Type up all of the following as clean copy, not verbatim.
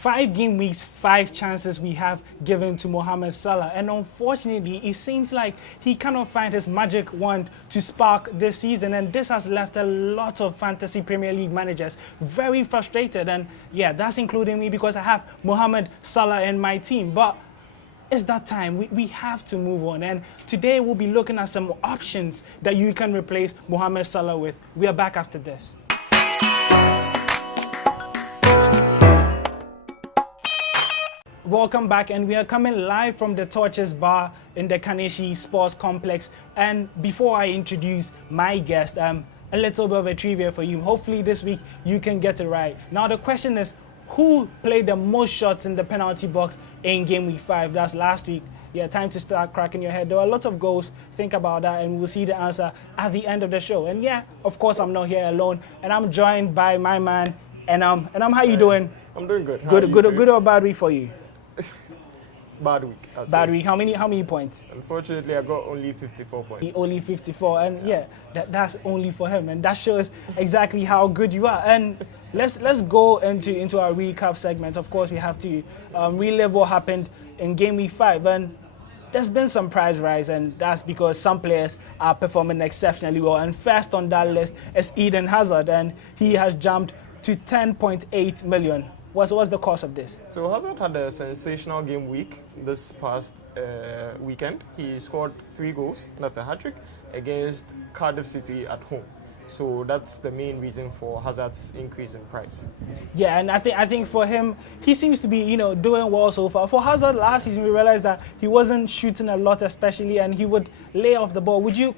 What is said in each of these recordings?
Five game weeks, 5 chances we have given to Mohamed Salah, and unfortunately it seems like he cannot find his magic wand to spark this season, and this has left a lot of fantasy Premier League managers very frustrated. And yeah, that's including me, because I have Mohamed Salah in my team. But it's that time. We have to move on, and today we'll be looking at some options that you can replace Mohamed Salah with. We are back after this. Welcome back, and we are coming live from the Torches Bar in the Kaneshi Sports Complex. And before I introduce my guest, a little bit of a trivia for you. Hopefully this week you can get it right. Now the question is, who played the most shots in the penalty box in game week 5? That's last week. Yeah, time to start cracking your head. There were a lot of goals. Think about that, and we'll see the answer at the end of the show. And yeah, of course, I'm not here alone, and I'm joined by my man. And how you doing? I'm doing good. Good or bad week for you? Bad week. Bad week. How many points? Unfortunately, I got only 54 points. Only 54, and yeah, that's only for him, and that shows exactly how good you are. And let's go into our recap segment. Of course, we have to relive what happened in game week 5, and there's been some price rise, and that's because some players are performing exceptionally well. And first on that list is Eden Hazard, and he has jumped to 10.8 million. What's the cause of this? So Hazard had a sensational game week this past weekend. He scored 3 goals, that's a hat-trick, against Cardiff City at home. So that's the main reason for Hazard's increase in price. Yeah, and I think for him, he seems to be doing well so far. For Hazard last season, we realized that he wasn't shooting a lot, especially, and he would lay off the ball. Would you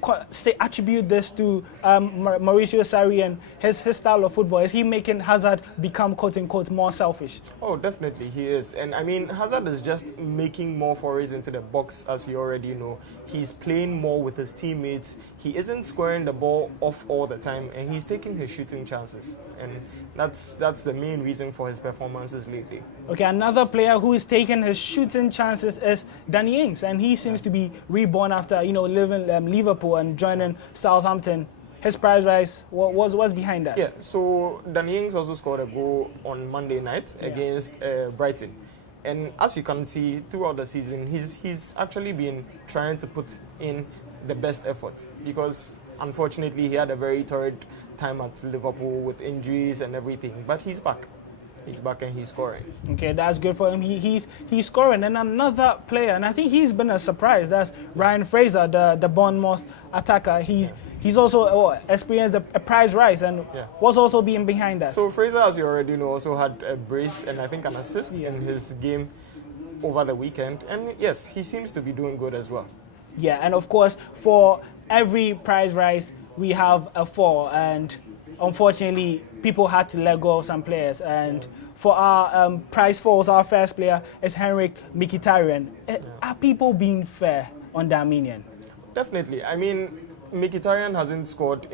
attribute this to Mauricio Sarri and his style of football? Is he making Hazard become quote unquote more selfish? Oh, definitely he is. And I mean, Hazard is just making more forays into the box, as you already know. He's playing more with his teammates. He isn't scoring the ball off all the time, and he's taking his shooting chances, and that's the main reason for his performances lately. Okay, another player who is taking his shooting chances is Danny Ings, and he seems to be reborn after leaving Liverpool and joining Southampton. His price rise, what's behind that? Yeah, so Danny Ings also scored a goal on Monday night against Brighton. And as you can see throughout the season, he's actually been trying to put in the best effort, because unfortunately he had a very torrid time at Liverpool with injuries and everything. But he's back. He's back and he's scoring. Okay, that's good for him. He's scoring. And another player, and I think he's been a surprise, that's Ryan Fraser, the Bournemouth attacker. He's also experienced a price rise, and what's also being behind that? So Fraser, as you already know, also had a brace and I think an assist in his game over the weekend. And yes, he seems to be doing good as well. Yeah, and of course, for every price rise, we have a fall, and unfortunately, people had to let go of some players. And for our price falls, our first player is Henrik Mkhitaryan. Are people being fair on the Armenian? Definitely. I mean, Mkhitaryan hasn't scored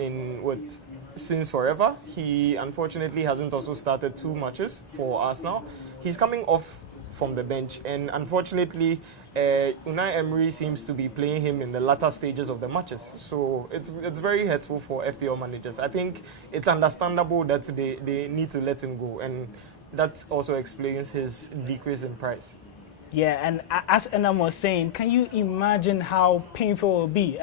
since forever. He unfortunately hasn't also started 2 matches for Arsenal. He's coming off from the bench, and unfortunately, Unai Emery seems to be playing him in the latter stages of the matches. So it's very hurtful for FPL managers. I think it's understandable that they need to let him go, and that also explains his decrease in price. Yeah, and as Enam was saying, can you imagine how painful it would be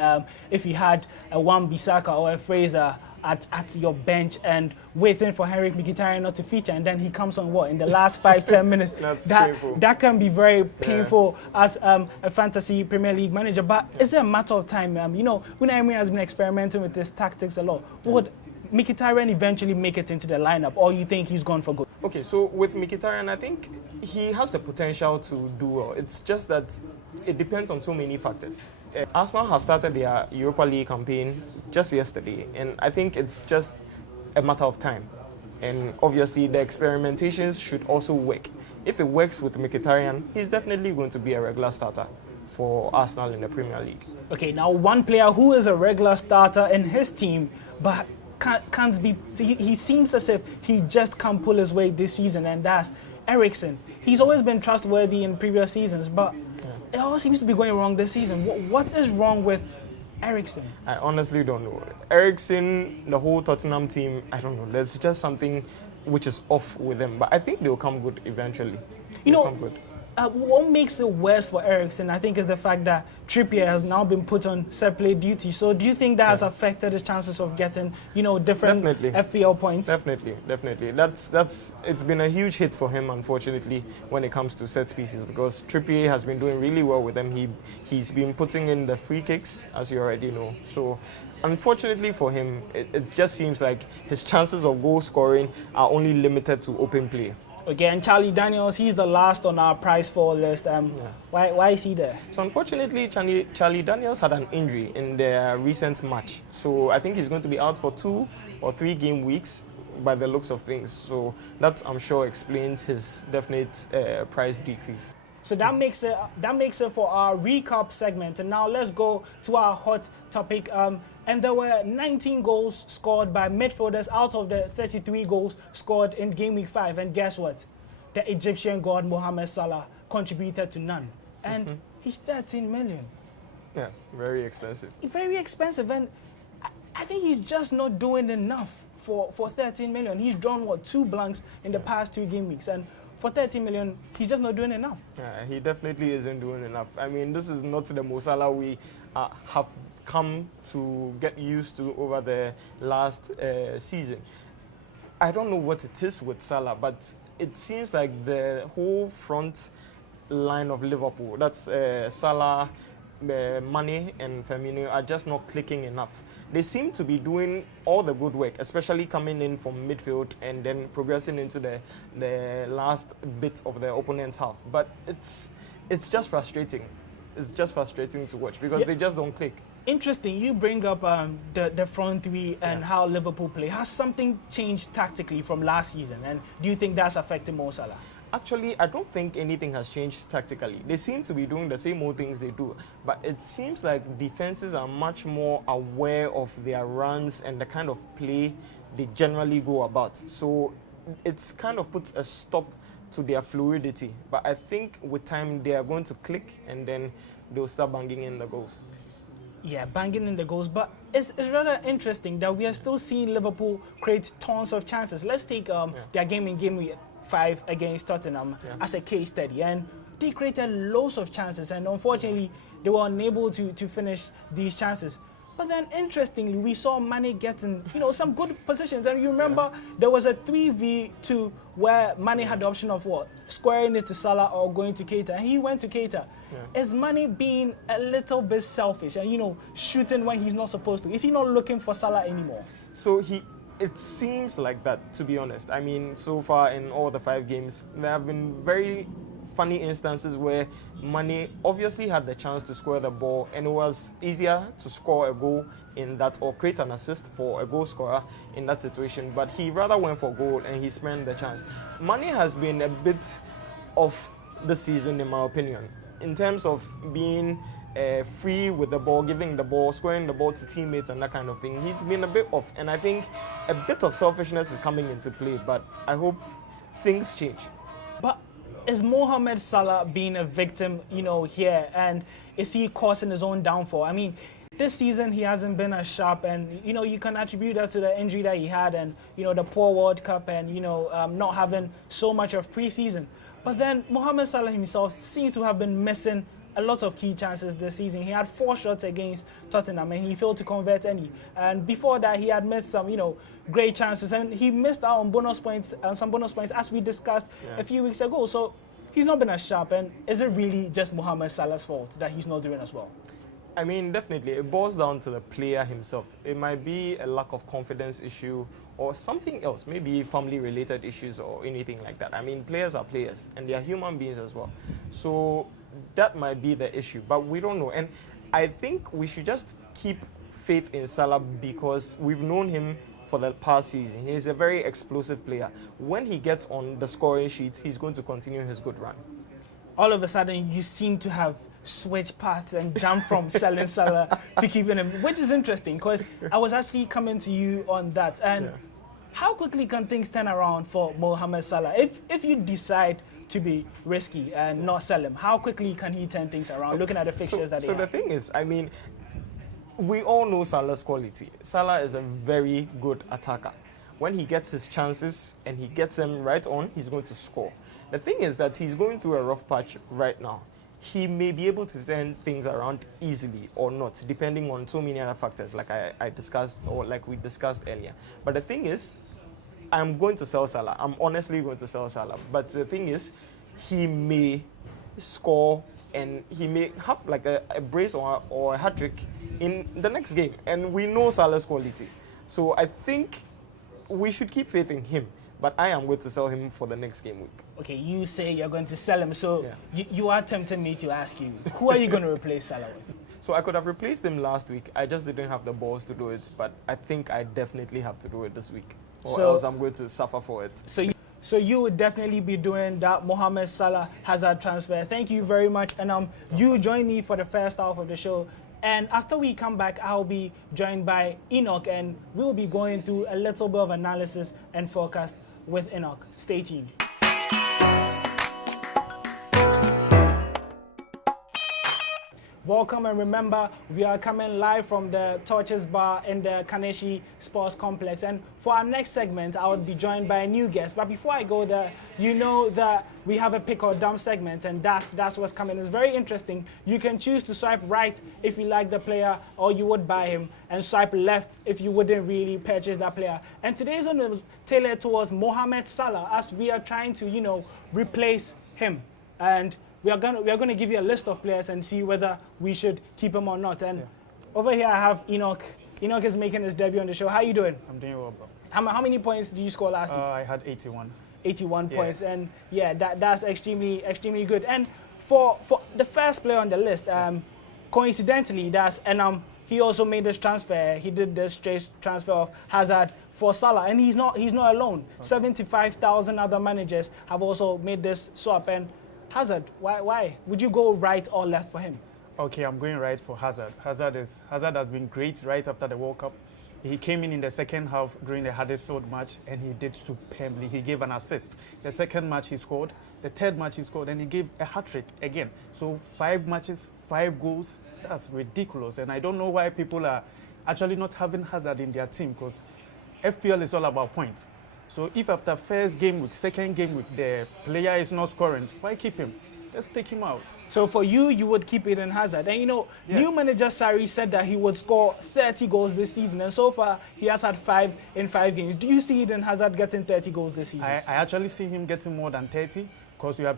if you had a Wan-Bissaka or a Fraser at your bench and waiting for Henrik Mkhitaryan not to feature, and then he comes on in the last 5-10 minutes? That can be very painful as a fantasy Premier League manager. But is it a matter of time? Unai Emery has been experimenting with his tactics a lot. Would Mkhitaryan eventually make it into the lineup, or you think he's gone for good? Okay, so with Mkhitaryan, I think he has the potential to do well. It's just that it depends on so many factors. Arsenal have started their Europa League campaign just yesterday, and I think it's just a matter of time. And obviously, the experimentations should also work. If it works with Mkhitaryan, he's definitely going to be a regular starter for Arsenal in the Premier League. Okay, now one player who is a regular starter in his team, but can't be. He seems as if he just can't pull his weight this season, and that's Eriksen. He's always been trustworthy in previous seasons, but it all seems to be going wrong this season. What is wrong with Eriksen? I honestly don't know. Eriksen, the whole Tottenham team, I don't know. There's just something which is off with them, but I think they'll come good eventually. They'll come good. What makes it worse for Eriksen, I think, is the fact that Trippier has now been put on set play duty. So do you think that has affected his chances of getting, different FPL points? Definitely. It's been a huge hit for him, unfortunately, when it comes to set pieces, because Trippier has been doing really well with them. He's been putting in the free kicks, as you already know. So unfortunately for him, it just seems like his chances of goal scoring are only limited to open play. Again, Charlie Daniels, he's the last on our price fall list. Why is he there? So unfortunately, Charlie Daniels had an injury in their recent match. So I think he's going to be out for 2 or 3 game weeks by the looks of things. So that, I'm sure, explains his definite price decrease. So that makes it for our recap segment. And now let's go to our hot topic. And there were 19 goals scored by midfielders out of the 33 goals scored in game week 5. And guess what? The Egyptian god Mohamed Salah contributed to none. And he's 13 million. Yeah, very expensive. Very expensive. And I think he's just not doing enough for 13 million. He's drawn, 2 blanks in the past 2 game weeks. And for 30 million, he's just not doing enough. Yeah, he definitely isn't doing enough. I mean, this is not the Mo Salah we have come to get used to over the last season. I don't know what it is with Salah, but it seems like the whole front line of Liverpool, that's Salah, Mane and Firmino, are just not clicking enough. They seem to be doing all the good work, especially coming in from midfield and then progressing into the last bit of the opponent's half. But it's just frustrating. It's just frustrating to watch because they just don't click. Interesting. You bring up the front three and how Liverpool play. Has something changed tactically from last season? And do you think that's affecting Mo Salah? Actually, I don't think anything has changed tactically. They seem to be doing the same old things they do. But it seems like defenses are much more aware of their runs and the kind of play they generally go about. So it's kind of puts a stop to their fluidity. But I think with time, they are going to click and then they'll start banging in the goals. Yeah, banging in the goals. But it's rather interesting that we are still seeing Liverpool create tons of chances. Let's take their game in game week 5 against Tottenham as a case study, and they created loads of chances, and unfortunately they were unable to finish these chances. But then interestingly, we saw Mane getting some good positions, and you remember there was a 3v2 where Mane had the option of squaring it to Salah or going to Keita, and he went to Keita. Is Mane being a little bit selfish and shooting when he's not supposed to? Is he not looking for Salah anymore? So it seems like that, to be honest. I mean, so far in all the 5 games, there have been very funny instances where Mane obviously had the chance to score the ball, and it was easier to score a goal in that or create an assist for a goal scorer in that situation. But he rather went for goal and he spent the chance. Mane has been a bit off this season, in my opinion, in terms of being free with the ball, giving the ball, scoring the ball to teammates and that kind of thing. He's been a bit off, and I think a bit of selfishness is coming into play, but I hope things change. But is Mohamed Salah being a victim, here, and is he causing his own downfall? I mean, this season he hasn't been as sharp, and you can attribute that to the injury that he had, and the poor World Cup, and not having so much of preseason. But then Mohamed Salah himself seems to have been missing a lot of key chances this season. He had 4 shots against Tottenham and he failed to convert any. And before that, he had missed some, great chances, and he missed out on bonus points, some bonus points, as we discussed a few weeks ago. So he's not been as sharp. And is it really just Mohamed Salah's fault that he's not doing as well? I mean, definitely, it boils down to the player himself. It might be a lack of confidence issue or something else, maybe family-related issues or anything like that. I mean, players are players, and they are human beings as well. So that might be the issue, but we don't know. And I think we should just keep faith in Salah because we've known him for the past season. He's a very explosive player. When he gets on the scoring sheet, he's going to continue his good run. All of a sudden, you seem to have switch paths and jump from selling Salah to keeping him, which is interesting because I was actually coming to you on that. And how quickly can things turn around for Mohamed Salah? If you decide to be risky and not sell him, how quickly can he turn things around, looking at the fixtures that he has? So the thing is, I mean, we all know Salah's quality. Salah is a very good attacker. When he gets his chances and he gets them right on, he's going to score. The thing is that he's going through a rough patch right now. He may be able to turn things around easily or not, depending on so many other factors, like I discussed or like we discussed earlier. But the thing is, I'm going to sell Salah. I'm honestly going to sell Salah. But the thing is, he may score and he may have like a brace or a hat-trick in the next game. And we know Salah's quality. So I think we should keep faith in him. But I am going to sell him for the next game week. Okay, you say you're going to sell him, so you are tempting me to ask you, who are you going to replace Salah with? So I could have replaced him last week. I just didn't have the balls to do it. But I think I definitely have to do it this week. Or else I'm going to suffer for it. So you would definitely be doing that Mohamed Salah Hazard transfer. Thank you very much. And you join me for the first half of the show. And after we come back, I'll be joined by Enoch, and we'll be going through a little bit of analysis and forecast with Enoch. Stay tuned. Welcome, and remember, we are coming live from the Torches Bar in the Kaneshi Sports Complex. And for our next segment, I will be joined by a new guest. But before I go there, you know that we have a pick or dump segment, and that's what's coming. It's very interesting. You can choose to swipe right if you like the player or you would buy him, and swipe left if you wouldn't really purchase that player. And today's one is tailored towards Mohamed Salah, as we are trying to, replace him. And we are gonna give you a list of players and see whether we should keep him or not. And over here I have Enoch. Enoch is making his debut on the show. How are you doing? I'm doing well, bro. How many points did you score last week? I had 81. 81 points, and that's extremely good. And for the first player on the list, coincidentally, he also made this transfer. He did this straight transfer of Hazard for Salah, and he's not alone. Okay. 75,000 other managers have also made this swap. And Hazard, why? Would you go right or left for him? Okay, I'm going right for Hazard. Hazard has been great right after the World Cup. He came in the second half during the Huddersfield match, and he did superbly. He gave an assist. The second match he scored. The third match he scored, and he gave a hat-trick again. So 5 matches, 5 goals. That's ridiculous. And I don't know why people are actually not having Hazard in their team, because FPL is all about points. So if after first game week, second game week, the player is not scoring, why keep him? Just take him out. So for you would keep Eden Hazard. And new manager Sarri said that he would score 30 goals this season. And so far, he has had 5 in 5 games. Do you see Eden Hazard getting 30 goals this season? I actually see him getting more than 30, because we are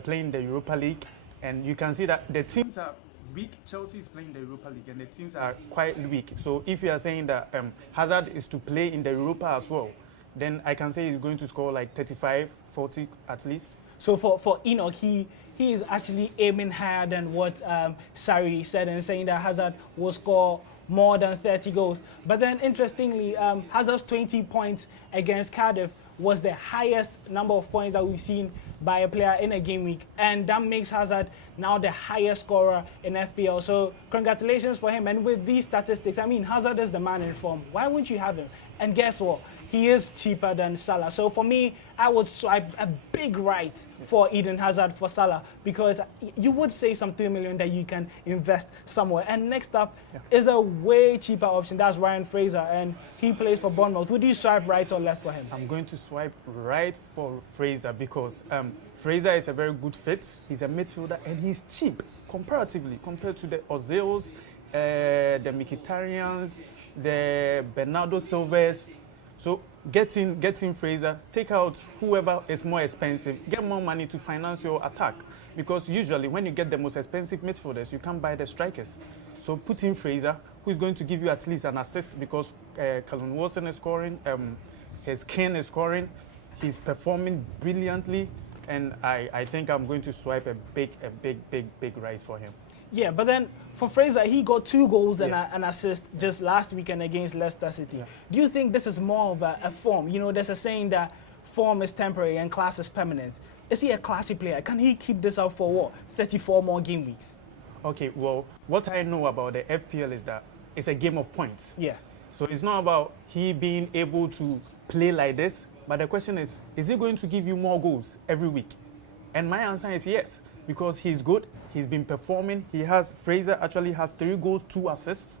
playing the Europa League. And you can see that the teams are weak. Chelsea is playing the Europa League, and the teams are quite weak. So if you are saying that Hazard is to play in the Europa as well, then I can say he's going to score like 35, 40 at least. So for Enoch, he is actually aiming higher than what Sarri said, and saying that Hazard will score more than 30 goals. But then interestingly, Hazard's 20 points against Cardiff was the highest number of points that we've seen by a player in a game week, and that makes Hazard now the highest scorer in FPL. So congratulations for him. And with these statistics, I mean, Hazard is the man in form. Why wouldn't you have him? And guess what? He is cheaper than Salah. So for me, I would swipe a big right for Eden Hazard for Salah, because you would save some 3 million that you can invest somewhere. And next up is a way cheaper option. That's Ryan Fraser, and he plays for Bournemouth. Would you swipe right or left for him? I'm going to swipe right for Fraser, because Fraser is a very good fit. He's a midfielder, and he's cheap comparatively compared to the Ozils, the Mkhitaryan's, the Bernardo Silvas. So get in Fraser, take out whoever is more expensive, get more money to finance your attack. Because usually when you get the most expensive midfielders, you can't buy the strikers. So put in Fraser, who is going to give you at least an assist, because Callum Wilson is scoring, his Kane is scoring, he's performing brilliantly, and I think I'm going to swipe a big right for him. Yeah, but then for Fraser, he got 2 goals and an assist just last weekend against Leicester City. Yeah. Do you think this is more of a form? There's a saying that form is temporary and class is permanent. Is he a classy player? Can he keep this up for 34 more game weeks? Okay, well, what I know about the FPL is that it's a game of points. Yeah. So it's not about he being able to play like this, but the question is he going to give you more goals every week? And my answer is yes, because he's good, he's been performing. Fraser actually has 3 goals, 2 assists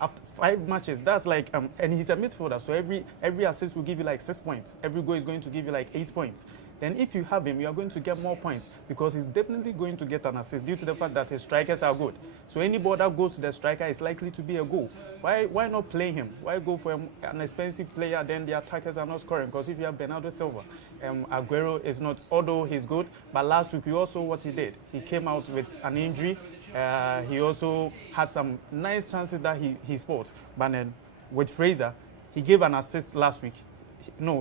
after 5 matches. That's like, and he's a midfielder, so every assist will give you like 6 points. Every goal is going to give you like 8 points. Then if you have him, you are going to get more points because he's definitely going to get an assist due to the fact that his strikers are good. So any ball that goes to the striker is likely to be a goal. Why not play him? Why go for an expensive player, then the attackers are not scoring? Because if you have Bernardo Silva, Aguero is not, although he's good, but last week you also what he did. He came out with an injury. He also had some nice chances that he scored. But then with Fraser, he gave an assist last week.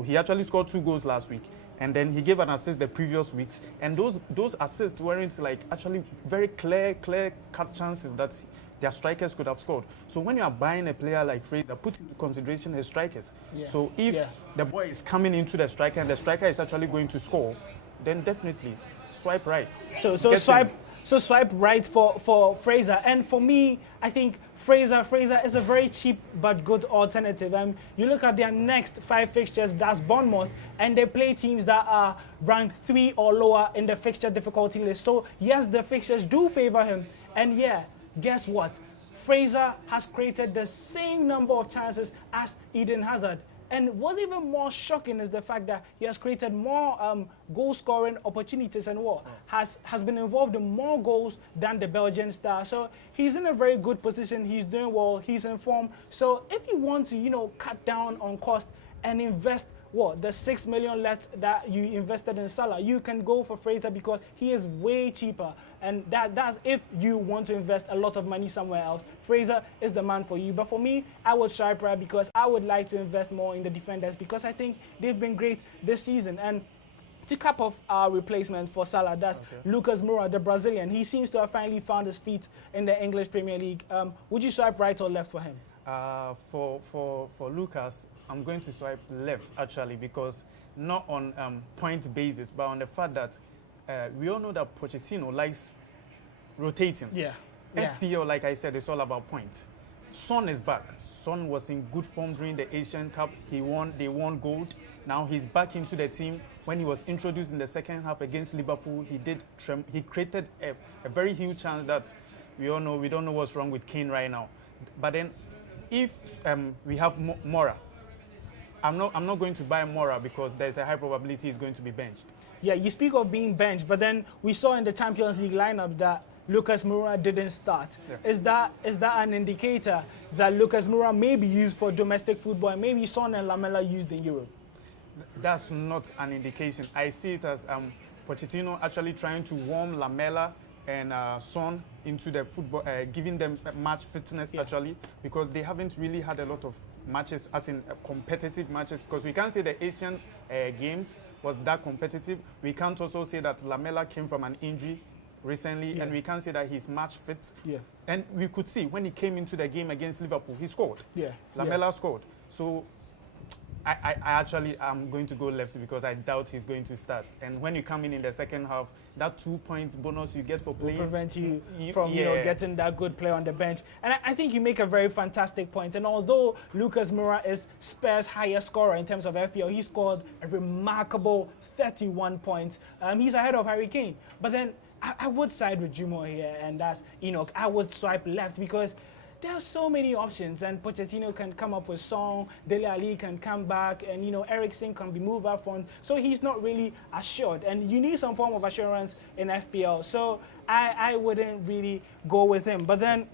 He actually scored 2 goals last week. And then he gave an assist the previous weeks. And those assists weren't like actually very clear-cut chances that their strikers could have scored. So when you are buying a player like Fraser, put into consideration his strikers. Yeah. So if the boy is coming into the striker and the striker is actually going to score, then definitely swipe right. So swipe right for Fraser. And for me, I think Fraser is a very cheap but good alternative. You look at their next 5 fixtures, that's Bournemouth, and they play teams that are ranked 3 or lower in the fixture difficulty list. So yes, the fixtures do favor him. And yeah, guess what? Fraser has created the same number of chances as Eden Hazard. And what's even more shocking is the fact that he has created more goal-scoring opportunities and has been involved in more goals than the Belgian star. So he's in a very good position. He's doing well. He's in form. So if you want to, cut down on cost and invest the 6 million less that you invested in Salah, you can go for Fraser because he is way cheaper. And that's if you want to invest a lot of money somewhere else. Fraser is the man for you. But for me, I would swipe right because I would like to invest more in the defenders because I think they've been great this season. And to cap off our replacement for Salah, that's Lucas Moura, the Brazilian. He seems to have finally found his feet in the English Premier League. Would you swipe right or left for him? For Lucas, I'm going to swipe left actually because not on point basis, but on the fact that we all know that Pochettino likes rotating. FPL, like I said, it's all about points. Son is back. Son was in good form during the Asian Cup. They won gold. Now he's back into the team. When he was introduced in the second half against Liverpool, he created a very huge chance that we all know. We don't know what's wrong with Kane right now. But then, if we have Moura, I'm not going to buy Moura because there's a high probability he's going to be benched. Yeah, you speak of being benched, but then we saw in the Champions League lineup that Lucas Moura didn't start. Yeah. Is that an indicator that Lucas Moura may be used for domestic football and maybe Son and Lamela used in Europe? That's not an indication. I see it as Pochettino actually trying to warm Lamela and Son into the football, giving them match fitness actually, because they haven't really had a lot of matches, as in competitive matches, because we can't say the Asian games was that competitive. We can't also say that Lamela came from an injury recently, and we can't say that he's match fit. Yeah. And we could see when he came into the game against Liverpool, he scored. Yeah. Lamela scored. So I actually am going to go left because I doubt he's going to start. And when you come in the second half, that 2 points bonus you get for playing will prevent you from getting that good player on the bench. And I think you make a very fantastic point. And although Lucas Moura is Spurs' highest scorer in terms of FPL, he scored a remarkable 31 points. He's ahead of Harry Kane. But then I would side with Jumo here, and that's I would swipe left because there are so many options, and Pochettino can come up with Song, Dele Alli can come back, and Eriksen can be moved up front. So he's not really assured, and you need some form of assurance in FPL. So I wouldn't really go with him. But then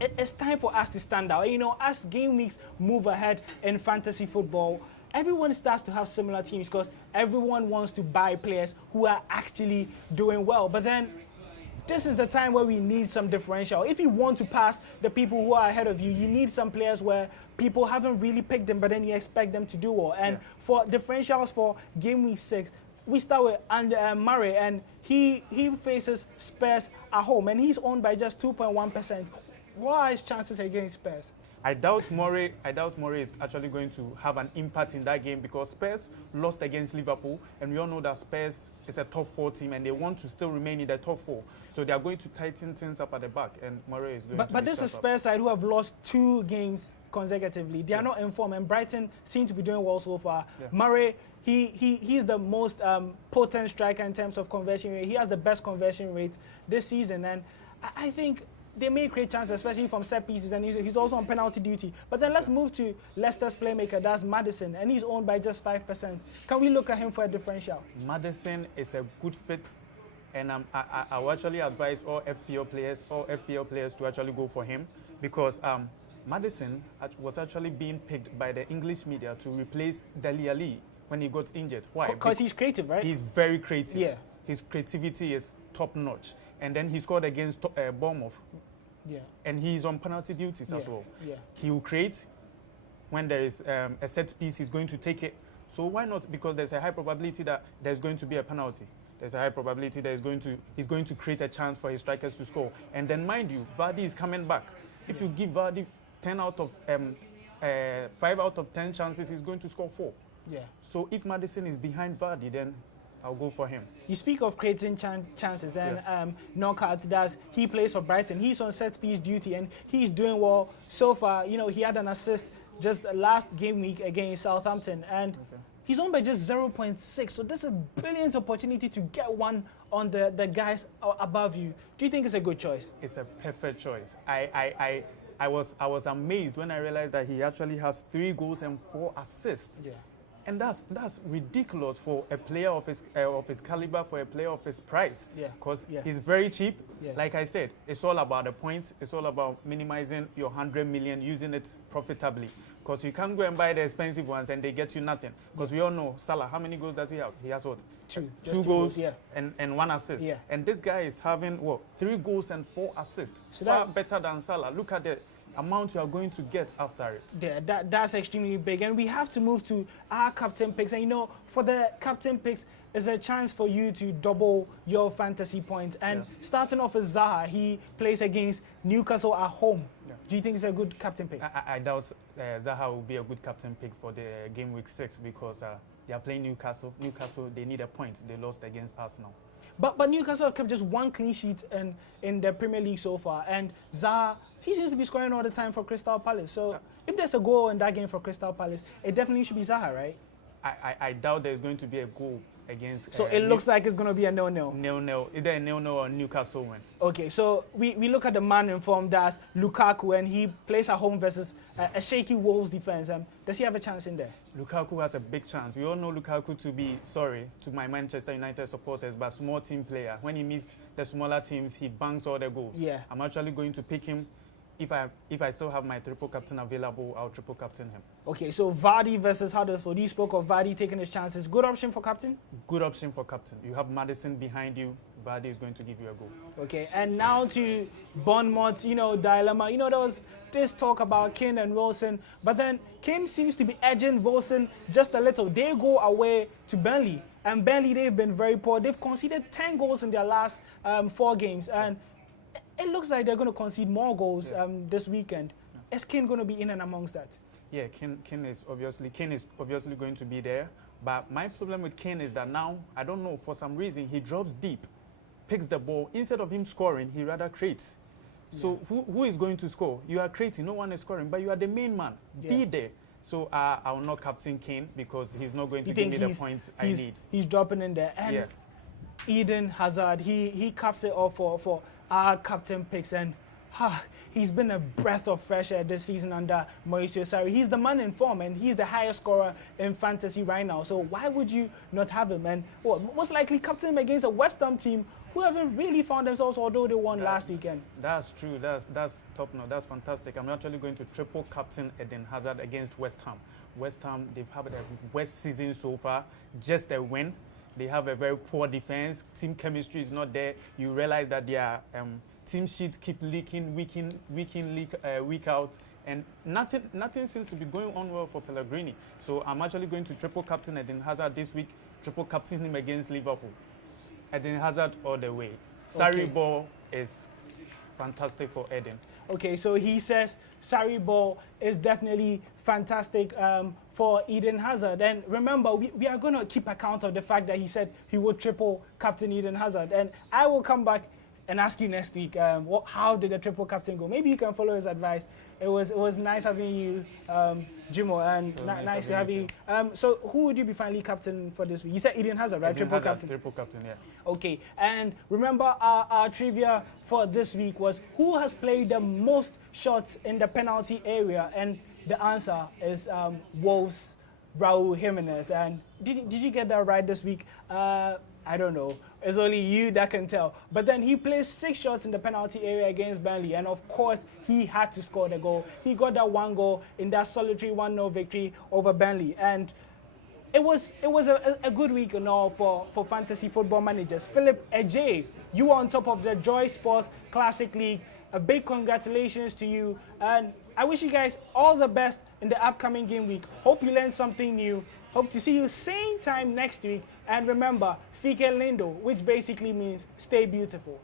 it's time for us to stand out. As game weeks move ahead in fantasy football, everyone starts to have similar teams because everyone wants to buy players who are actually doing well. But then this is the time where we need some differential. If you want to pass the people who are ahead of you, you need some players where people haven't really picked them, but then you expect them to do well. And for differentials for game week 6, we start with Murray, and he faces Spurs at home, and he's owned by just 2.1%. What are his chances against Spurs? I doubt Murray is actually going to have an impact in that game because Spurs lost against Liverpool, and we all know that Spurs is a top 4 team, and they want to still remain in the top 4. So they are going to tighten things up at the back, and Murray is going to. But this is Spurs side who have lost 2 games consecutively. They are not in form, and Brighton seem to be doing well so far. Yeah. Murray, he's the most potent striker in terms of conversion rate. He has the best conversion rate this season, and I think they may create chances, especially from set pieces, and he's also on penalty duty. But then let's move to Leicester's playmaker, that's Maddison, and he's owned by just 5%. Can we look at him for a differential? Maddison is a good fit, and I will actually advise all FPL players to actually go for him because Maddison was actually being picked by the English media to replace Dele Alli when he got injured. Why? Because he's creative, right? He's very creative. Yeah. His creativity is top notch. And then he scored against Bournemouth. Yeah. And he's on penalty duties as well. Yeah. He will create when there is a set piece, he's going to take it. So why not? Because there's a high probability that there's going to be a penalty. There's a high probability that he's going to create a chance for his strikers to score. And then mind you, Vardy is coming back. If you give Vardy 5 out of 10 chances, he's going to score 4. Yeah. So if Maddison is behind Vardy, then I'll go for him. You speak of creating chances, and Knockout does. He plays for Brighton. He's on set piece duty, and he's doing well so far. You know, he had an assist just last game week against Southampton, and he's on by just 0.6. So this is a brilliant opportunity to get one on the guys above you. Do you think it's a good choice? It's a perfect choice. I was amazed when I realized that he actually has 3 goals and 4 assists. Yeah. And that's ridiculous for a player of his caliber, for a player of his price. Yeah. Because Yeah. he's very cheap. Yeah. Like I said, it's all about the points. It's all about minimizing your 100 million, using it profitably. Because you can't go and buy the expensive ones and they get you nothing. Because we all know Salah, how many goals does he have? He has what? 2. Two goals, yeah. and 1 assist. Yeah. And this guy is having, 3 goals and 4 assists. So far better than Salah. Look at the amount you are going to get after it. Yeah, that's extremely big. And we have to move to our captain picks. And you know, for the captain picks, is a chance for you to double your fantasy points. And starting off with Zaha, he plays against Newcastle at home. Yeah. Do you think it's a good captain pick? I doubt Zaha will be a good captain pick for the game week 6 because they are playing Newcastle. Newcastle, they need a point. They lost against Arsenal. But Newcastle have kept just 1 clean sheet in the Premier League so far. And Zaha, he seems to be scoring all the time for Crystal Palace. So if there's a goal in that game for Crystal Palace, it definitely should be Zaha, right? I doubt there's going to be a goal against... So it looks like it's going to be a 0-0. 0-0. Either a 0-0 or Newcastle win. Okay, so we look at the man in form, that's Lukaku, and he plays at home versus a shaky Wolves defense. Does he have a chance in there? Lukaku has a big chance. We all know Lukaku to be, sorry to my Manchester United supporters, but small team player. When he meets the smaller teams, he bangs all the goals. Yeah. I'm actually going to pick him. If I still have my triple captain available, I'll triple captain him. Okay, so Vardy versus Huddersfield. You spoke of Vardy taking his chances. Good option for captain? Good option for captain. You have Maddison behind you. Vardy is going to give you a goal. Okay, and now to Bournemouth, dilemma. There was this talk about Kane and Wilson, but then Kane seems to be edging Wilson just a little. They go away to Burnley, and Burnley, they've been very poor. They've conceded 10 goals in their last 4 games, and it looks like they're going to concede more goals this weekend. Is Kane going to be in and amongst that? Yeah, Kane is obviously going to be there. But my problem with Kane is that now, I don't know, for some reason, he drops deep, picks the ball. Instead of him scoring, he rather creates. So who is going to score? You are creating, no one is scoring, but you are the main man. Be there. So I will not captain Kane because he's not going to give me the points I need. He's dropping in there. And Eden Hazard, he caps it off for our captain picks, and he's been a breath of fresh air this season under Mauricio Sarri. He's the man in form, and he's the highest scorer in fantasy right now. So why would you not have him? And most likely captain him against a West Ham team who haven't really found themselves, although they won last weekend. That's true. That's top notch. That's fantastic. I'm actually going to triple captain Eden Hazard against West Ham. West Ham, they've had a worst season so far, just a win. They have a very poor defense. Team chemistry is not there. You realize that their team sheets keep leaking, week out, and nothing seems to be going on well for Pellegrini. So I'm actually going to triple captain Eden Hazard this week. Triple captain him against Liverpool. Eden Hazard all the way. Sarri ball is fantastic for Eden. Okay, so he says Sarri ball is definitely fantastic for Eden Hazard. And remember, we are going to keep account of the fact that he said he would triple captain Eden Hazard. And I will come back and ask you next week, how did the triple captain go? Maybe you can follow his advice. It was nice having you, Jimo, and nice to have you. So who would you be finally captain for this week? You said Eden Hazard, right? Eden Triple Hazard, captain. Triple captain, yeah. Okay, and remember our trivia for this week was who has played the most shots in the penalty area, and the answer is Wolves' Raul Jimenez. And did you get that right this week? I don't know. It's only you that can tell. But then he placed 6 shots in the penalty area against Burnley, and of course he had to score the goal. He got that 1 goal in that solitary 1-0 victory over Burnley, and it was a good week, for fantasy football managers. Philip Ejay, you are on top of the Joy Sports Classic League. A big congratulations to you, and I wish you guys all the best in the upcoming game week. Hope you learned something new. Hope to see you same time next week. And remember, Fike Lindo, which basically means stay beautiful.